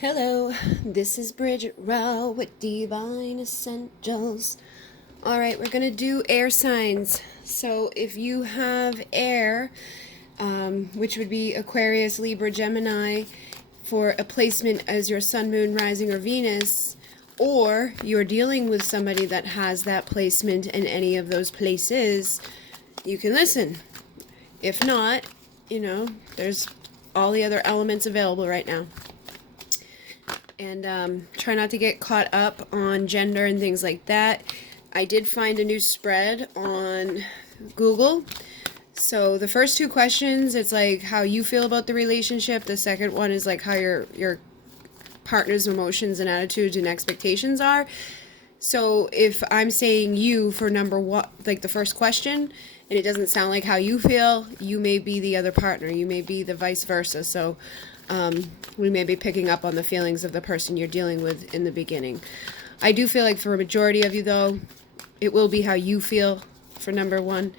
Hello, this is Bridget Rau with Divine Essentials. Alright, we're going to do air signs. So if you have air, which would be Aquarius, Libra, Gemini, for a placement as your Sun, Moon, Rising, or Venus, or you're dealing with somebody that has that placement in any of those places, you can listen. If not, there's all the other elements available right now. And try not to get caught up on gender and things like that. I did find a new spread on Google. So the first two questions, it's like how you feel about the relationship. The second one is like how your partner's emotions and attitudes and expectations are. So if I'm saying you for number one, like the first question, and it doesn't sound like how you feel, you may be the other partner. You may be the vice versa. So we may be picking up on the feelings of the person you're dealing with in the beginning. I do feel like for a majority of you, though, it will be how you feel for number one.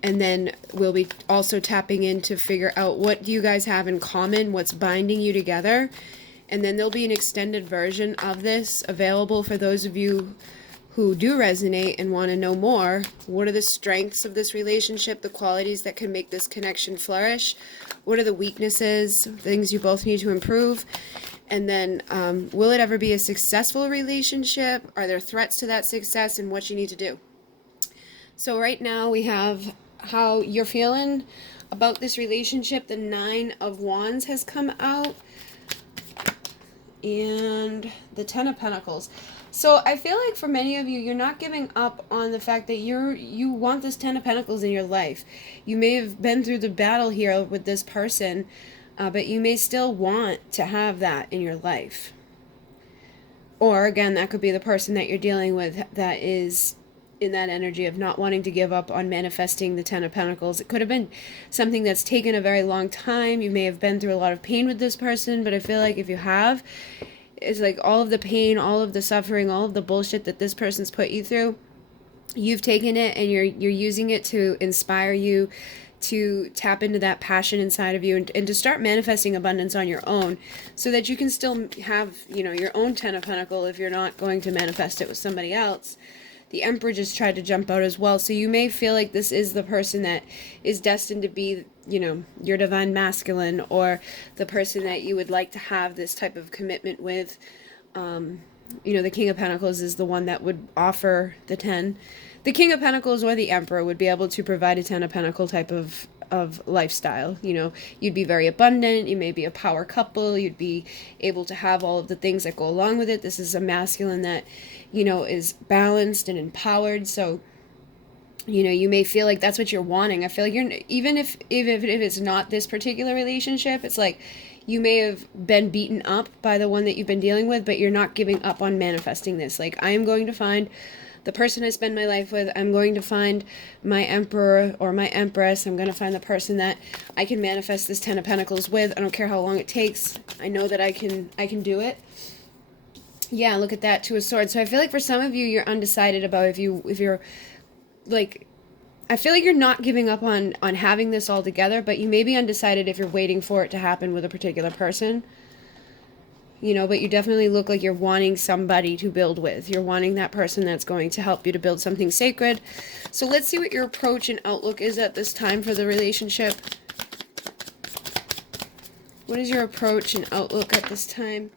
And then we'll be also tapping in to figure out what do you guys have in common, what's binding you together. And then there'll be an extended version of this available for those of you who do resonate and want to know more. What are the strengths of this relationship, the qualities that can make this connection flourish? What are the weaknesses, things you both need to improve? And then, will it ever be a successful relationship? Are there threats to that success and what you need to do? So right now we have how you're feeling about this relationship. The 9 of Wands has come out. And the 10 of Pentacles. So I feel like for many of you, you're not giving up on the fact that you want this 10 of Pentacles in your life. You may have been through the battle here with this person, but you may still want to have that in your life. Or again, that could be the person that you're dealing with that is in that energy of not wanting to give up on manifesting the 10 of Pentacles. It could have been something that's taken a very long time. You may have been through a lot of pain with this person, but I feel like if you have, it's like all of the pain, all of the suffering, all of the bullshit that this person's put you through, you've taken it and you're using it to inspire you to tap into that passion inside of you and to start manifesting abundance on your own so that you can still have, your own 10 of Pentacles if you're not going to manifest it with somebody else. The Emperor just tried to jump out as well. So you may feel like this is the person that is destined to be, your divine masculine, or the person that you would like to have this type of commitment with. The King of Pentacles is the one that would offer the 10. The King of Pentacles or the Emperor would be able to provide a 10 of Pentacles type of lifestyle. You'd be very abundant. You may be a power couple. You'd be able to have all of the things that go along with it. This is a masculine that, is balanced and empowered. So, you may feel like that's what you're wanting. I feel like even if it's not this particular relationship, it's like you may have been beaten up by the one that you've been dealing with, but you're not giving up on manifesting this. Like, I am going to find the person I spend my life with. I'm going to find my Emperor or my Empress. I'm going to find the person that I can manifest this 10 of Pentacles with. I don't care how long it takes. I know that I can do it. Yeah, look at that, 2 of Swords. So I feel like for some of you, you're undecided about if you're like, I feel like you're not giving up on having this all together, but you may be undecided if you're waiting for it to happen with a particular person. But you definitely look like you're wanting somebody to build with. You're wanting that person that's going to help you to build something sacred. So let's see what your approach and outlook is at this time for the relationship. What is your approach and outlook at this time?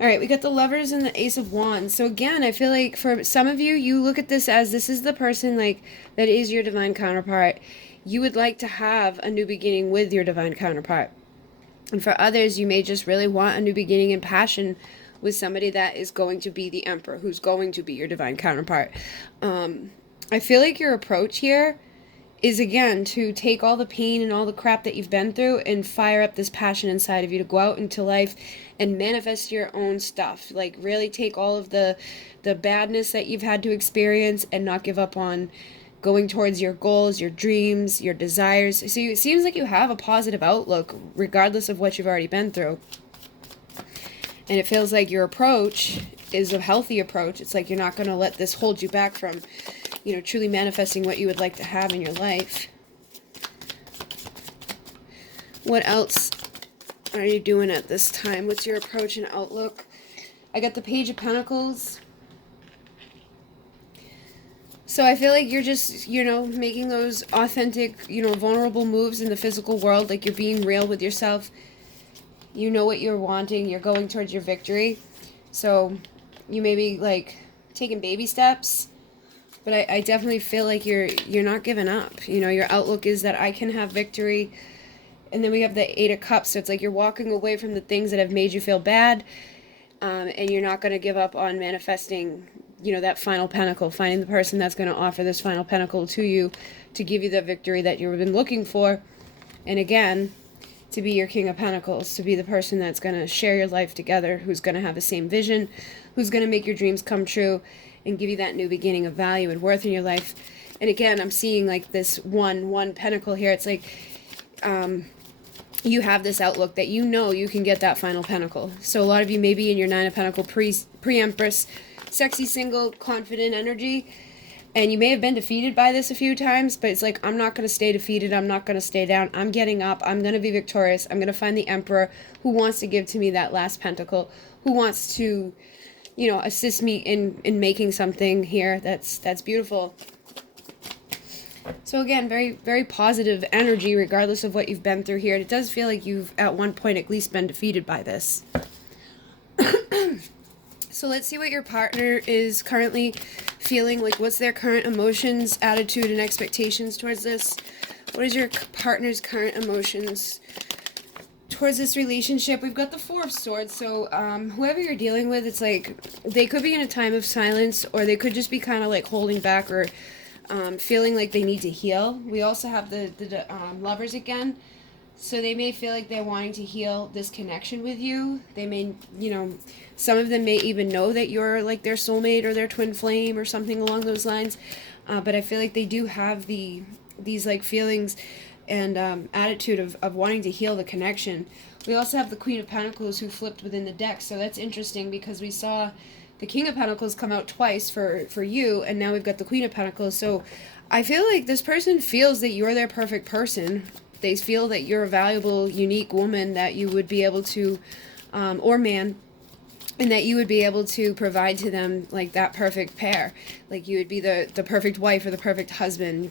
All right, we got the Lovers and the Ace of Wands. So again, I feel like for some of you, you look at this as this is the person like that is your divine counterpart. You would like to have a new beginning with your divine counterpart. And for others, you may just really want a new beginning and passion with somebody that is going to be the Emperor, who's going to be your divine counterpart. I feel like your approach here is, again, to take all the pain and all the crap that you've been through and fire up this passion inside of you to go out into life and manifest your own stuff. Like, really take all of the badness that you've had to experience and not give up on going towards your goals, your dreams, your desires. So it seems like you have a positive outlook regardless of what you've already been through. And it feels like your approach is a healthy approach. It's like you're not going to let this hold you back from, truly manifesting what you would like to have in your life. What else are you doing at this time? What's your approach and outlook? I got the Page of Pentacles. So I feel like you're just, you know, making those authentic, you know, vulnerable moves in the physical world. Like you're being real with yourself. You know what you're wanting. You're going towards your victory. So you may be like taking baby steps. But I definitely feel like you're not giving up. You know, your outlook is that I can have victory. And then we have the Eight of Cups. So it's like you're walking away from the things that have made you feel bad. And you're not going to give up on manifesting, you know, that final pentacle. Finding the person that's going to offer this final pentacle to you to give you the victory that you've been looking for. And again, to be your King of Pentacles. To be the person that's going to share your life together. Who's going to have the same vision. Who's going to make your dreams come true. And give you that new beginning of value and worth in your life. And again, I'm seeing like this one pentacle here. It's like you have this outlook that you know you can get that final pentacle. So a lot of you may be in your Nine of Pentacles pre-Empress, sexy, single, confident energy. And you may have been defeated by this a few times, but it's like, I'm not going to stay defeated. I'm not going to stay down. I'm getting up. I'm going to be victorious. I'm going to find the Emperor who wants to give to me that last pentacle, who wants to, you know, assist me in making something here that's beautiful. So again, very, very positive energy regardless of what you've been through here. It does feel like you've at one point at least been defeated by this. So let's see what your partner is currently feeling. Like, what's their current emotions, attitude, and expectations towards this? What is your partner's current emotions towards this relationship? We've got the Four of Swords. So whoever you're dealing with, it's like they could be in a time of silence, or they could just be kind of like holding back, or feeling like they need to heal. We also have the Lovers again. So they may feel like they're wanting to heal this connection with you. They may, you know, some of them may even know that you're like their soulmate or their twin flame or something along those lines. But I feel like they do have these like feelings and attitude of wanting to heal the connection. We also have the Queen of Pentacles who flipped within the deck. So that's interesting because we saw the King of Pentacles come out twice for you, and now we've got the Queen of Pentacles. So I feel like this person feels that you're their perfect person. They feel that you're a valuable, unique woman that you would be able to, or man, and that you would be able to provide to them like that perfect pair. Like you would be the perfect wife or the perfect husband.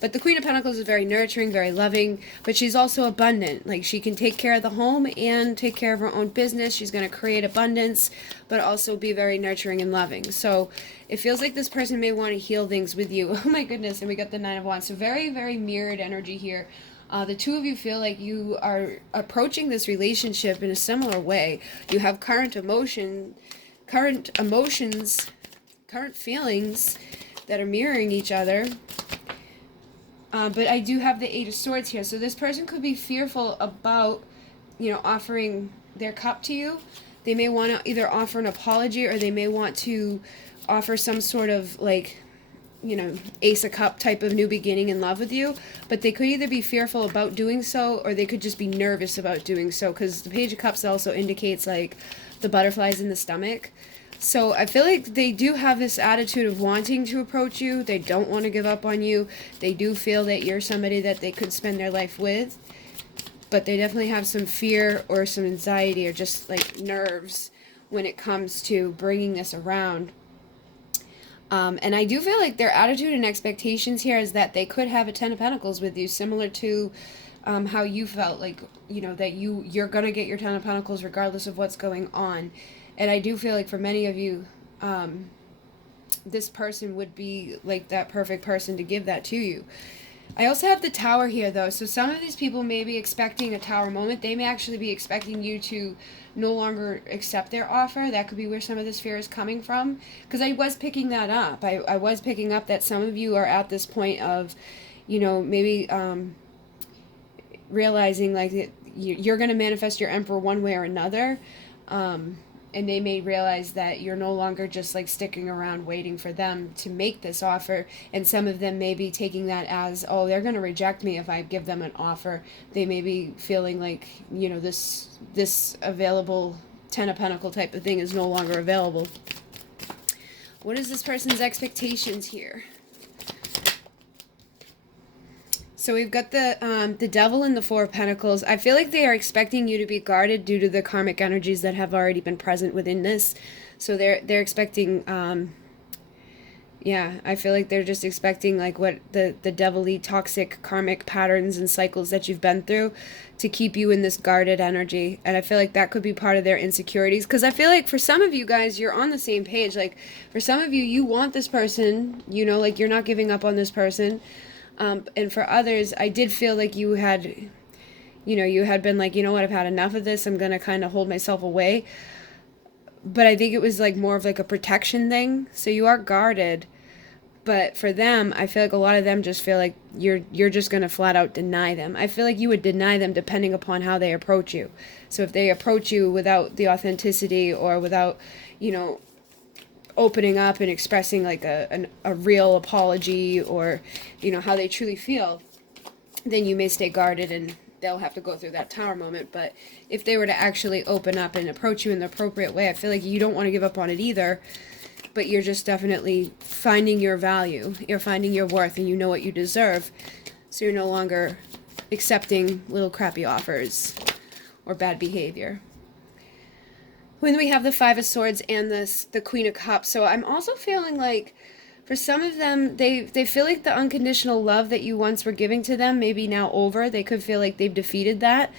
But the Queen of Pentacles is very nurturing, very loving, but she's also abundant. Like she can take care of the home and take care of her own business. She's going to create abundance, but also be very nurturing and loving. So it feels like this person may want to heal things with you. Oh my goodness. And we got the Nine of Wands. So very, very mirrored energy here. The two of you feel like you are approaching this relationship in a similar way. You have current emotions, current feelings that are mirroring each other. But I do have the Eight of Swords here. So this person could be fearful about, you know, offering their cup to you. They may want to either offer an apology, or they may want to offer some sort of like, you know, Ace of Cup type of new beginning in love with you. But they could either be fearful about doing so, or they could just be nervous about doing so, because the Page of Cups also indicates like the butterflies in the stomach. So I feel like they do have this attitude of wanting to approach you. They don't want to give up on you. They do feel that you're somebody that they could spend their life with, but they definitely have some fear or some anxiety or just like nerves when it comes to bringing this around. And I do feel like their attitude and expectations here is that they could have a Ten of Pentacles with you, similar to how you felt like, you know, that you're going to get your Ten of Pentacles regardless of what's going on. And I do feel like for many of you, this person would be like that perfect person to give that to you. I also have the Tower here, though. So some of these people may be expecting a Tower moment. They may actually be expecting you to no longer accept their offer. That could be where some of this fear is coming from. Because I was picking that up. I was picking up that some of you are at this point of, you know, maybe realizing like that you're going to manifest your Emperor one way or another. And they may realize that you're no longer just like sticking around waiting for them to make this offer. And some of them may be taking that as, oh, they're going to reject me if I give them an offer. They may be feeling like, you know, this available Ten of Pentacles type of thing is no longer available. What is this person's expectations here? So we've got the devil and the Four of Pentacles. I feel like they are expecting you to be guarded due to the karmic energies that have already been present within this. So they're expecting, yeah, I feel like they're just expecting like what the devilly toxic karmic patterns and cycles that you've been through to keep you in this guarded energy. And I feel like that could be part of their insecurities, because I feel like for some of you guys, you're on the same page. Like for some of you, you want this person, you know, like you're not giving up on this person. And for others, I did feel like you had, you know, you had been like, you know what, I've had enough of this. I'm going to kind of hold myself away. But I think it was like more of like a protection thing. So you are guarded. But for them, I feel like a lot of them just feel like you're just going to flat out deny them. I feel like you would deny them depending upon how they approach you. So if they approach you without the authenticity or without, you know, opening up and expressing like a real apology or, you know, how they truly feel, then you may stay guarded and they'll have to go through that tower moment. But if they were to actually open up and approach you in the appropriate way, I feel like you don't want to give up on it either, but you're just definitely finding your value. You're finding your worth, and you know what you deserve. So you're no longer accepting little crappy offers or bad behavior. When we have the Five of Swords and the Queen of Cups. So I'm also feeling like for some of them, they feel like the unconditional love that you once were giving to them may be now over. They could feel like they've defeated that.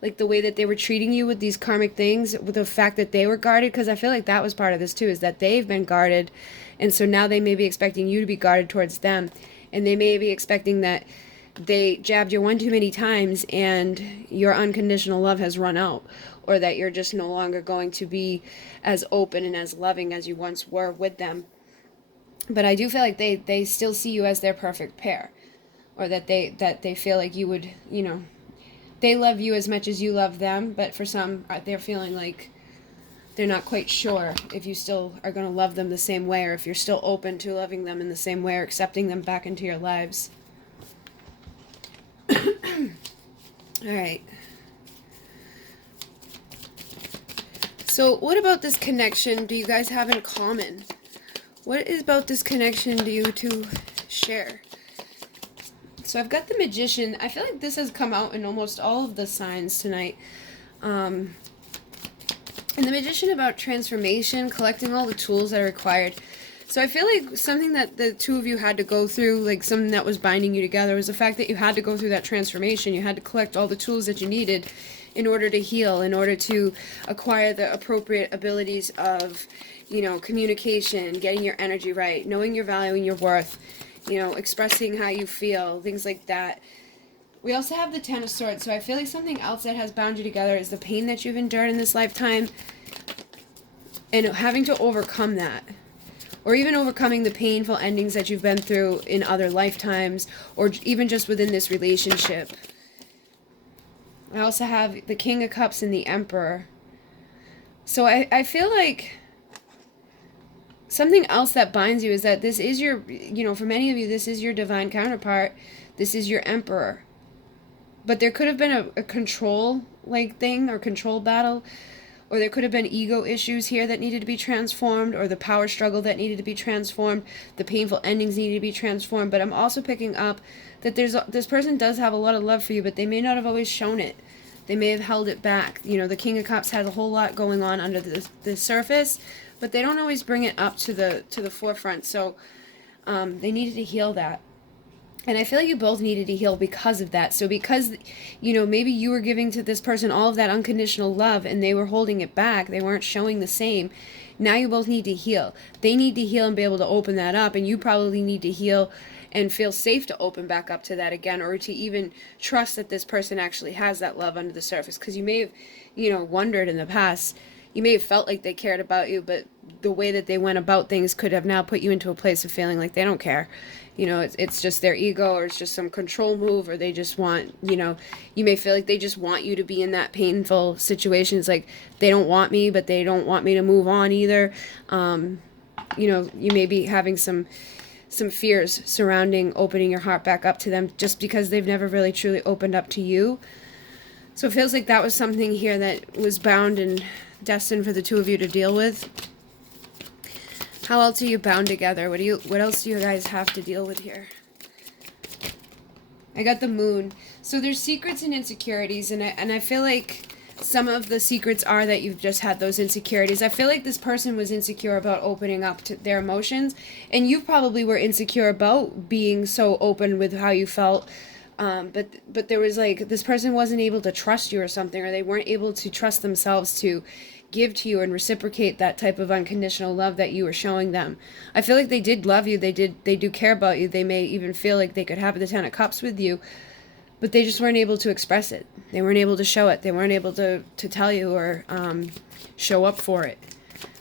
Like the way that they were treating you with these karmic things, with the fact that they were guarded. Because I feel like that was part of this too, is that they've been guarded. And so now they may be expecting you to be guarded towards them. And they may be expecting that they jabbed you one too many times and your unconditional love has run out, or that you're just no longer going to be as open and as loving as you once were with them. But I do feel like they still see you as their perfect pair, or that they feel like you would, you know, they love you as much as you love them, but for some, they're feeling like they're not quite sure if you still are going to love them the same way, or if you're still open to loving them in the same way or accepting them back into your lives. All right. So what about this connection do you guys have in common? What is about this connection do you two share? So I've got the Magician. I feel like this has come out in almost all of the signs tonight. And the Magician about transformation, collecting all the tools that are required. So I feel like something that the two of you had to go through, like something that was binding you together, was the fact that you had to go through that transformation. You had to collect all the tools that you needed in order to heal, in order to acquire the appropriate abilities of, you know, communication, getting your energy right, knowing your value and your worth, you know, expressing how you feel, things like that. We also have the Ten of Swords, so I feel like something else that has bound you together is the pain that you've endured in this lifetime and having to overcome that. Or even overcoming the painful endings that you've been through in other lifetimes, or even just within this relationship. I also have the King of Cups and the Emperor. So I feel like something else that binds you is that this is your, you know, for many of you, this is your divine counterpart. This is your Emperor. But there could have been a control-like thing, or control battle. Or there could have been ego issues here that needed to be transformed, or the power struggle that needed to be transformed, the painful endings needed to be transformed. But I'm also picking up that this person does have a lot of love for you, but they may not have always shown it. They may have held it back. You know, the King of Cups has a whole lot going on under the surface, but they don't always bring it up to the forefront. So they needed to heal that. And I feel like you both needed to heal because of that. So because, you know, maybe you were giving to this person all of that unconditional love and they were holding it back. They weren't showing the same. Now you both need to heal. They need to heal and be able to open that up. And you probably need to heal and feel safe to open back up to that again, or to even trust that this person actually has that love under the surface. Because you may have, you know, wondered in the past, you may have felt like they cared about you, but the way that they went about things could have now put you into a place of feeling like they don't care. You know, it's just their ego, or it's just some control move, or they just want, you know, you may feel like they just want you to be in that painful situation. It's like they don't want me, but they don't want me to move on either. You know, you may be having some fears surrounding opening your heart back up to them just because they've never really truly opened up to you. So it feels like that was something here that was bound and destined for the two of you to deal with. How else are you bound together? What else do you guys have to deal with here? I got the moon. So there's secrets and insecurities, and I feel like some of the secrets are that you've just had those insecurities. I feel like this person was insecure about opening up to their emotions, and you probably were insecure about being so open with how you felt. But there was like, this person wasn't able to trust you or something, or they weren't able to trust themselves to give to you and reciprocate that type of unconditional love that you were showing them. I feel like they did love you. They do care about you. They may even feel like they could have the 10 of cups with you, but they just weren't able to express it. They weren't able to show it. They weren't able to tell you or show up for it.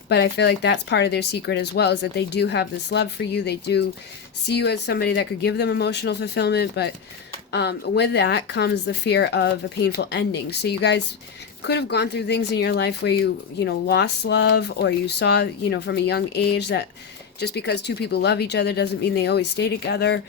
But I feel like that's part of their secret as well, is that they do have this love for you. They do see you as somebody that could give them emotional fulfillment, but with that comes the fear of a painful ending. So you guys could have gone through things in your life where you lost love, or you saw, from a young age that just because two people love each other doesn't mean they always stay together.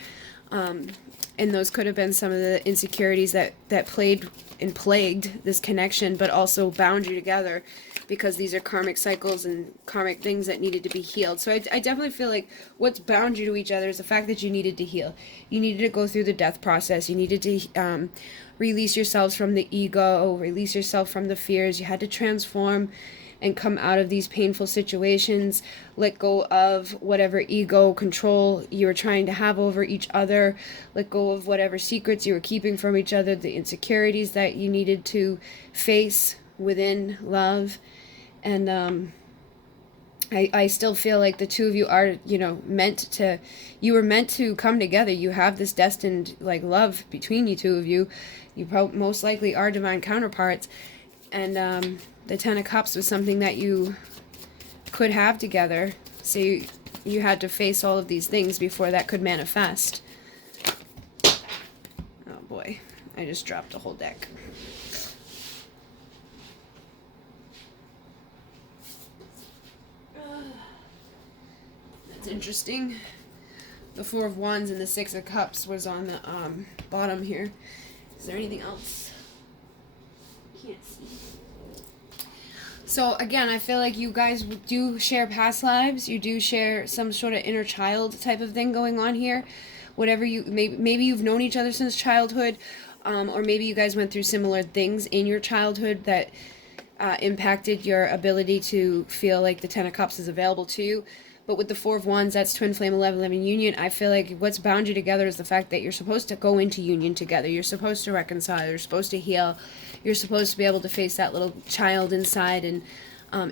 And those could have been some of the insecurities that played and plagued this connection, but also bound you together, because these are karmic cycles and karmic things that needed to be healed. So I definitely feel like what's bound you to each other is the fact that you needed to heal. You needed to go through the death process. You needed to release yourselves from the ego, release yourself from the fears. You had to transform and come out of these painful situations, let go of whatever ego control you were trying to have over each other, let go of whatever secrets you were keeping from each other, the insecurities that you needed to face within love. And I still feel like the two of you are, you were meant to come together. You have this destined love between you two of you. You most likely are divine counterparts. And the 10 of cups was something that you could have together. So you had to face all of these things before that could manifest. Oh boy, I just dropped a whole deck. That's interesting. The 4 of Wands and the 6 of Cups was on the bottom here. Is there anything else? Can't see. So again, I feel like you guys do share past lives. You do share some sort of inner child type of thing going on here. Whatever you, maybe you've known each other since childhood, or maybe you guys went through similar things in your childhood that impacted your ability to feel like the 10 of Cups is available to you. But with the 4 of Wands, that's twin flame 11-11 union. I feel like what's bound you together is the fact that you're supposed to go into union together. You're supposed to reconcile. You're supposed to heal. You're supposed to be able to face that little child inside and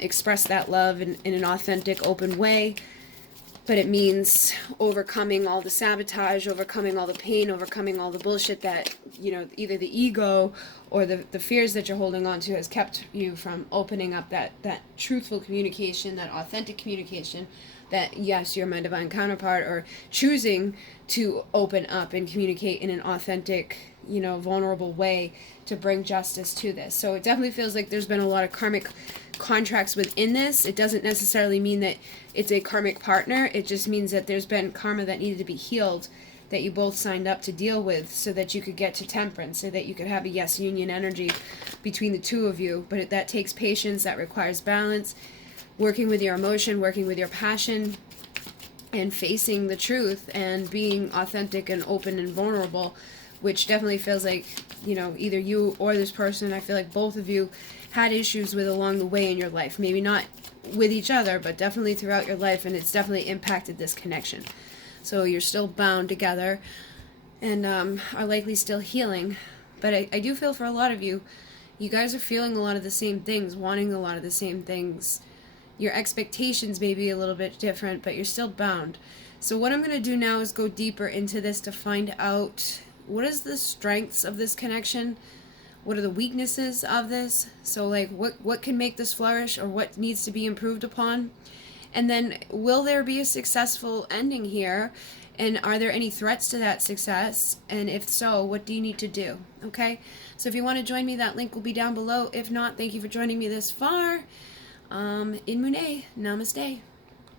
express that love in an authentic, open way. But it means overcoming all the sabotage, overcoming all the pain, overcoming all the bullshit that, either the ego or the fears that you're holding on to has kept you from opening up that truthful communication, that authentic communication, that yes, you're my divine counterpart, or choosing to open up and communicate in an authentic, vulnerable way to bring justice to this. So it definitely feels like there's been a lot of karmic contracts within this. It doesn't necessarily mean that it's a karmic partner. It just means that there's been karma that needed to be healed, that you both signed up to deal with, so that you could get to temperance, so that you could have a yes union energy between the two of you. But that takes patience, that requires balance, working with your emotion, working with your passion, and facing the truth and being authentic and open and vulnerable, which definitely feels like, either you or this person, I feel like both of you had issues with along the way in your life. Maybe not with each other, but definitely throughout your life, and it's definitely impacted this connection. So you're still bound together and are likely still healing. But I do feel for a lot of you, you guys are feeling a lot of the same things, wanting a lot of the same things. Your expectations may be a little bit different, but you're still bound. So what I'm going to do now is go deeper into this to find out what is the strengths of this connection, what are the weaknesses of this, so what can make this flourish, or what needs to be improved upon, and then will there be a successful ending here, and are there any threats to that success, and if so, what do you need to do? Okay, so if you want to join me, that link will be down below. If not, thank you for joining me this far. In Mune, namaste.